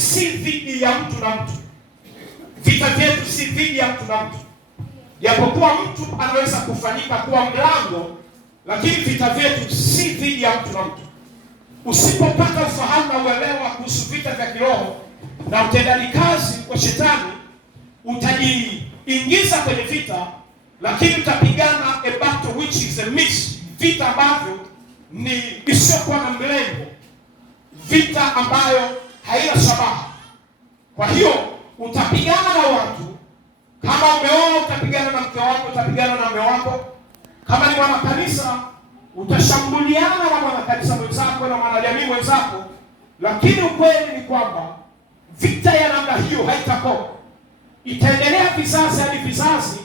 si dhidi ya mtu na mtu. Vita vyetu si dhidi ya mtu na mtu. Japokuwa mtu anaweza kufanyika kuwa mlango, lakini vita vyetu si dhidi ya mtu na mtu. Usipopata ufahamu na uelewa kuhusu vita vya kiroho na utendaji kazi wa shetani, utajiingiza kwenye vita, lakini utapigana a battle which is a miss, vita ambavyo ni isiyokuwa na mlengo, vita ambayo haina shabaha. Kwa hiyo utapigana na watu. Kama umeoa, utapigana na mke wako, utapigana na mume wako. Kama ni mwanakanisa, utashambuliana na mwanakanisa mwenzako na mwanajamii mwenzako. Lakini ukweli ni kwamba vita ya namna hiyo haitakoma. Itaendelea vizazi hadi vizazi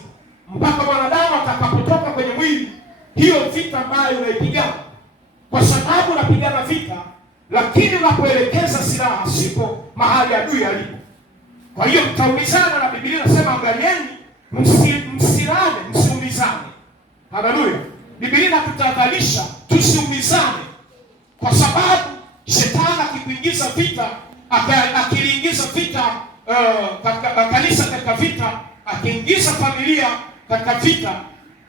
mpaka mwanadamu atakapotoka kwenye mwili. Hiyo vita ambayo unaipigana, kwa sababu unapigana vita, lakini unapoelekeza silaha sipo mahali adui alipo. Kwa hiyo mtaumizana, na Biblia inasema angalieni msilane, msiumizane. Haleluya. Biblia inatutahadharisha tusiumizane, kwa sababu shetani akikuingiza vita, akiliingiza vita katika kanisa, katika vita, akiingiza familia katika vita,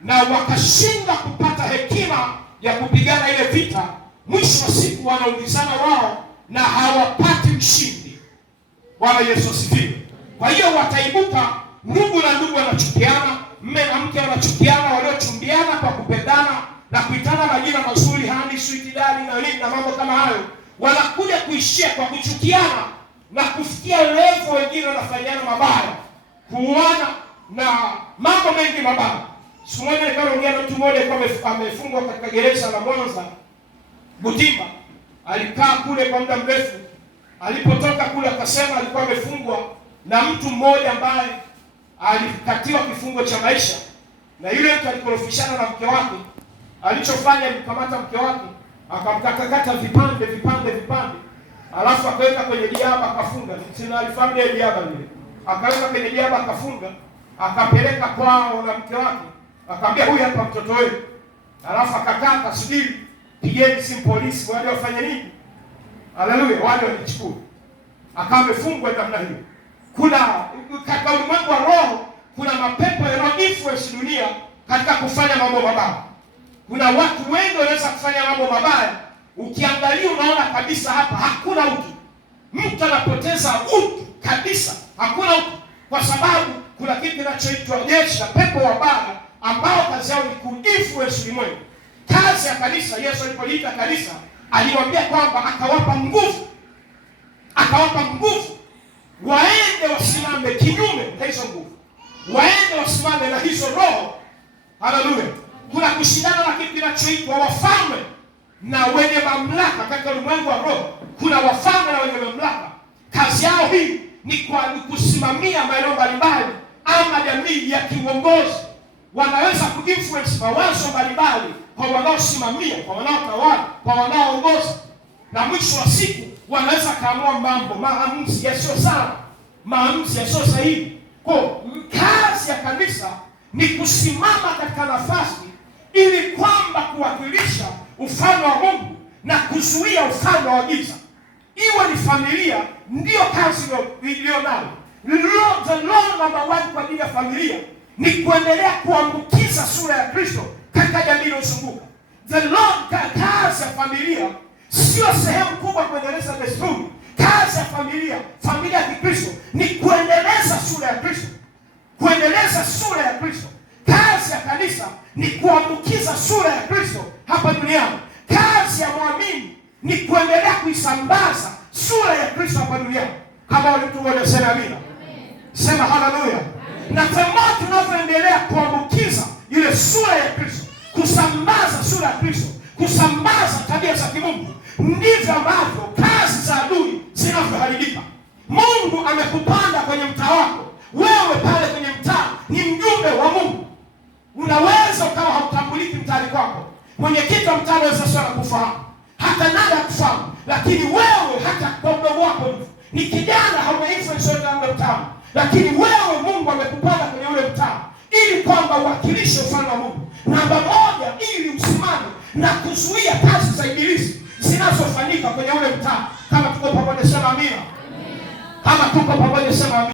na wakashinda kupata hekima ya kupigana ile vita, mwisho wa siku wanaumizana wao na hawapati mshindi. Bwana Yesu asifiwe. Kwa hiyo wataibuka ndugu na ndugu wanachukiana, mme na mke wanachukiana, waliochumbiana kwa kupendana na kuitana majina mazuri, honey, sweet, darling na nini na mambo kama hayo, wanakuja kuishia kwa kuchukiana na kufikia level wengine wanafanyana mabaya, kuuana na mambo mengi mabaya. Siku moja nikaongea na mtu mmoja alikuwa amefungwa katika gereza la Mwanza Butimba. Alikaa kule kwa muda mrefu. Alipotoka kule akasema alikuwa amefungwa na mtu mmoja ambaye alikatiwa kifungo cha maisha, na yule mtu alikorofishana na mke wake. Alichofanya ni kukamata mke wake, akamkatakata vipande, alafu akaweka kwenye diaba akafunga. Sina alifahamu ile diaba ile. Akaweka kwenye diaba akafunga, akapeleka kwao na mke wake. Akamwambia huyu hapa mtoto wetu. Alafu akakaa akasubiri, pigeni simu polisi waje wafanye nini? Haleluya, waje wanichukue. Akawa amefungwa namna hiyo. Kuna katika ulimwengu wa roho kuna mapepo yanayo influence dunia katika kufanya mambo mabaya. Kuna watu wengi wanaweza kufanya mambo mabaya, ukiangalia unaona kabisa hapa hakuna utu. Mtu anapoteza utu kabisa, hakuna utu, kwa sababu kuna kitu kinachoitwa jeshi la pepo wabaya ambao kazi yao ni ku-influence ulimwengu. Kazi ya kanisa, Yesu alipoliita kanisa, aliwaambia kwamba akawapa nguvu waende wasimame kinyume na hizo nguvu, waende wasimame na hizo roho. Haleluya. Kuna kushindana na kitu kinachoitwa wafalme na wenye mamlaka katika ulimwengu wa roho. Kuna wafalme na wenye mamlaka, kazi yao hii ni kusimamia maeneo mbalimbali ama jamii ya kiuongozi. Wanaweza ku-influence mawazo mbalimbali kwa wanaosimamia, kwa wanaotawala, kwa wanaoongoza, na mwisho wa siku wanaweza kaamua maamuzi yasiyo sawa, maamuzi yasiyo sahihi. Kwa kazi ya kanisa ni kusimama katika nafasi ili kwamba kuwakilisha ufalme wa Mungu na kuzuia ufalme wa giza. Iwe ni familia, ndiyo kazi iliyo nayo. The law number 1 kwa ajili ya familia ni kuendelea kuambukiza sura ya Kristo katika jamii inayozunguka. The law, kazi ya familia sio sehemu kubwa kuendeleza desturi. Kazi ya familia ya Kikristo ni kuendeleza sura ya Kristo, kuendeleza sura ya Kristo. Kazi ya kanisa ni kuambukiza sura ya Kristo hapa duniani. Kazi ya muamini ni kuendelea kuisambaza sura ya Kristo hapa duniani. Kama wale mtu mmoja sema amina. Sema haleluya. Na kama tunavyoendelea kuambukiza ile sura ya Kristo, kusambaza sura ya Kristo, kusambaza tabia za kimungu, ndivyo ambavyo kazi za adui zinavyoharibika. Mungu amekupanda kwenye mtaa wako. Wewe pale kwenye mtaa ni mjumbe wa Mungu. Unaweza ukawa hautambuliki mtaani kwako. Mwenyekiti wa mtaa anaweza sio kufahamu, hata nani akufahamu, lakini wewe hata kwa mdogo wako ni kijana hauna influence na mtaa. Lakini wewe Mungu amekupanda kwenye ule mtaa ili kwamba uwakilishe ufalme wa Mungu. Namba 1, ili usimame na kuzuia kazi za ibilisi zinazofanyika kwenye ule mtaa. Kama tuko pamoja, sema amina. tuko pamoja, sema